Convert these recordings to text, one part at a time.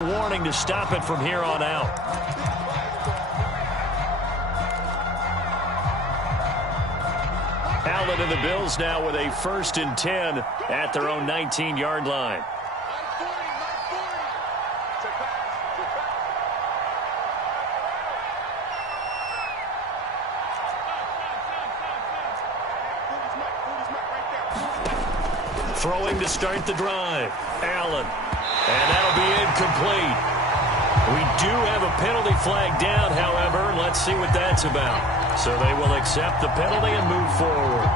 Warning to stop it from here on out. Allen and the Bills now with a 1st and 10 at their own 19-yard line. Throwing to start the drive. Allen. And that'll be incomplete. We do have a penalty flag down, however. Let's see what that's about. So they will accept the penalty and move forward.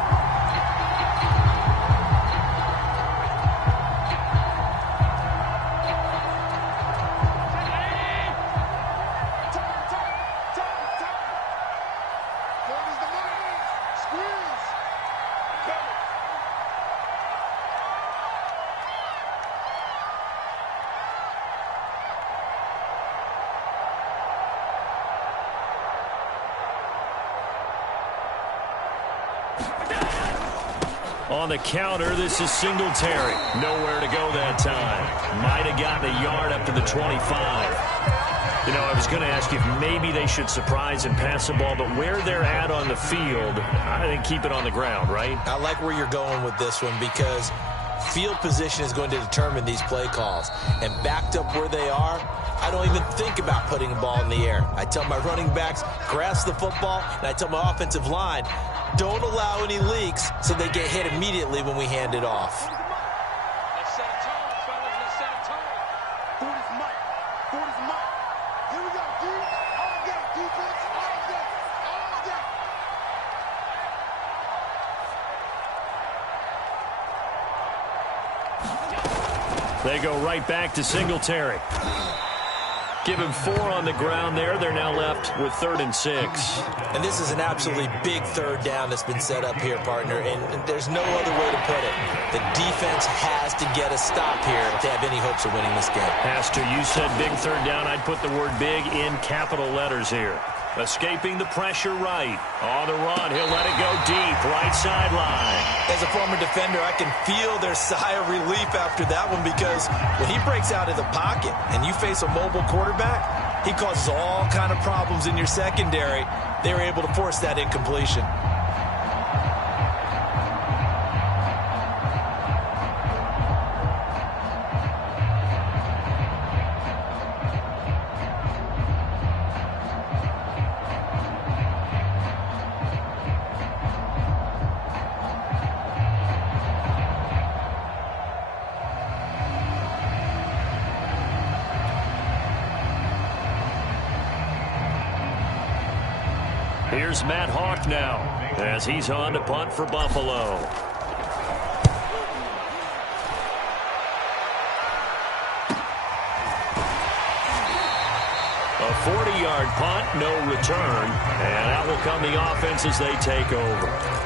On the counter, this is Singletary. Nowhere to go that time. Might have gotten a yard up to the 25. You know, I was going to ask you if maybe they should surprise and pass the ball, but where they're at on the field, I think keep it on the ground, right? I like where you're going with this one because field position is going to determine these play calls. And backed up where they are, I don't even think about putting the ball in the air. I tell my running backs, grasp the football, and I tell my offensive line, don't allow any leaks so they get hit immediately when we hand it off. Let's set a tone, fellas. Let's set a tone. Ford is Mike. Ford is Mike. Here we go, dude. All day, defense. All day. All day. They go right back to Singletary. Give him 4 on the ground there. They're now left with 3rd and 6. And this is an absolutely big 3rd down that's been set up here, partner, and there's no other way to put it. The defense has to get a stop here if they have any hopes of winning this game. Pastor, you said big 3rd down. I'd put the word big in capital letters here. Escaping the pressure right. On the run, he'll let it go deep, right sideline. As a former defender, I can feel their sigh of relief after that one because when he breaks out of the pocket and you face a mobile quarterback, he causes all kind of problems in your secondary. They were able to force that incompletion. Here's Matt Hawk now as he's on to punt for Buffalo. A 40-yard punt, no return, and that will come the offense as they take over.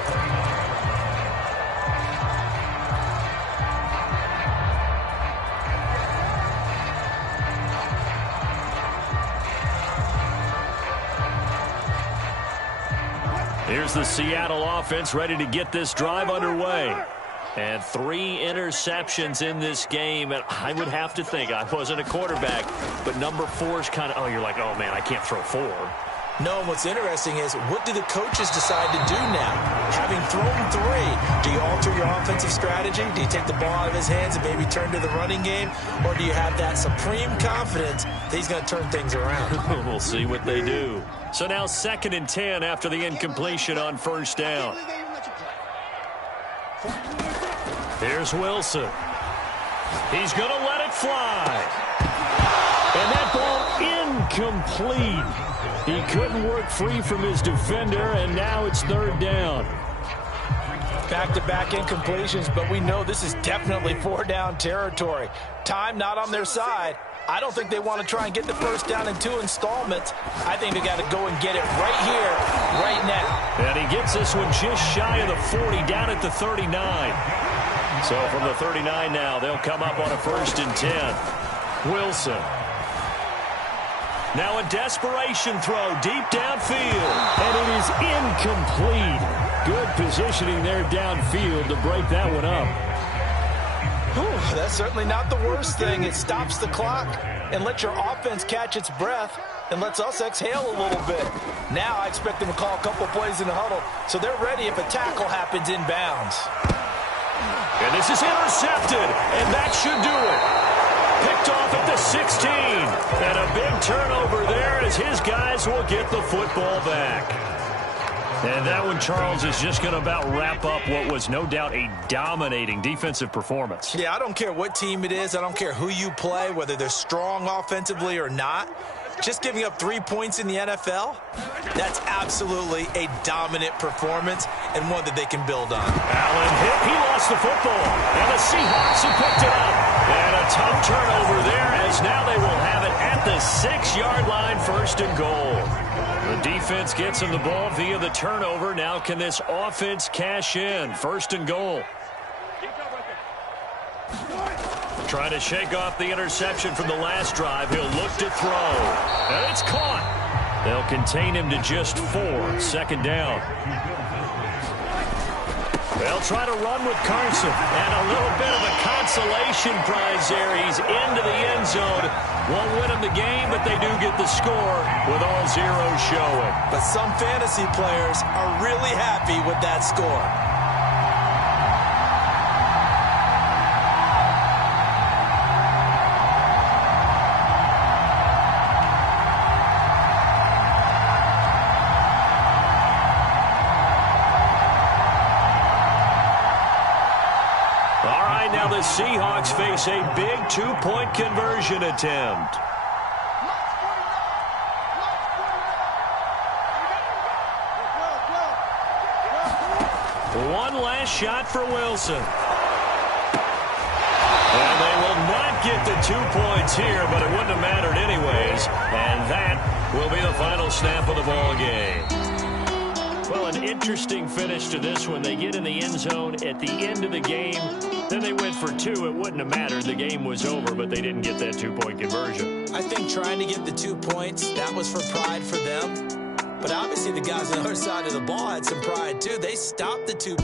Here's the Seattle offense ready to get this drive underway. And 3 interceptions in this game. And I would have to think, I wasn't a quarterback, but number 4 is kind of, oh, you're like, oh, man, I can't throw 4. No, what's interesting is what do the coaches decide to do now? Having thrown 3, do you alter your offensive strategy? Do you take the ball out of his hands and maybe turn to the running game? Or do you have that supreme confidence that he's going to turn things around? We'll see what they do. So now 2nd and 10 after the incompletion on 1st down. Here's Wilson. He's going to let it fly. And that ball incomplete. He couldn't work free from his defender, and now it's 3rd down. Back-to-back incompletions, but we know this is definitely 4-down territory. Time not on their side. I don't think they want to try and get the 1st down in 2 installments. I think they got to go and get it right here, right now. And he gets this one just shy of the 40, down at the 39. So from the 39 now, they'll come up on a 1st and 10. Wilson. Now a desperation throw deep downfield. And it is incomplete. Good positioning there downfield to break that one up. That's certainly not the worst thing. It stops the clock and lets your offense catch its breath and lets us exhale a little bit. Now I expect them to call a couple plays in the huddle so they're ready if a tackle happens inbounds. And this is intercepted, and that should do it. Picked off at the 16. And a big turnover there as his guys will get the football back. And that one, Charles, is just going to about wrap up what was no doubt a dominating defensive performance. Yeah, I don't care what team it is. I don't care who you play, whether they're strong offensively or not. Just giving up 3 points in the NFL, that's absolutely a dominant performance and one that they can build on. Allen hit. He lost the football. And the Seahawks have picked it up. And a tough turnover there as now they will have it at the 6-yard line, 1st and goal. The defense gets him the ball via the turnover. Now can this offense cash in? 1st and goal. Trying to shake off the interception from the last drive. He'll look to throw. And it's caught. They'll contain him to just 4. 2nd down. They'll try to run with Carson. And a little bit of a consolation prize there. He's into the end zone. Won't win him the game, but they do get the score with all zeros showing. But some fantasy players are really happy with that score. Now the Seahawks face a big 2-point conversion attempt. One last shot for Wilson. And they will not get the 2 points here, but it wouldn't have mattered anyways. And that will be the final snap of the ball game. Well, an interesting finish to this one. They get in the end zone at the end of the game. Then they went for 2. It wouldn't have mattered. The game was over, but they didn't get that 2-point conversion. I think trying to get the 2 points, that was for pride for them. But obviously the guys on the other side of the ball had some pride, too. They stopped the 2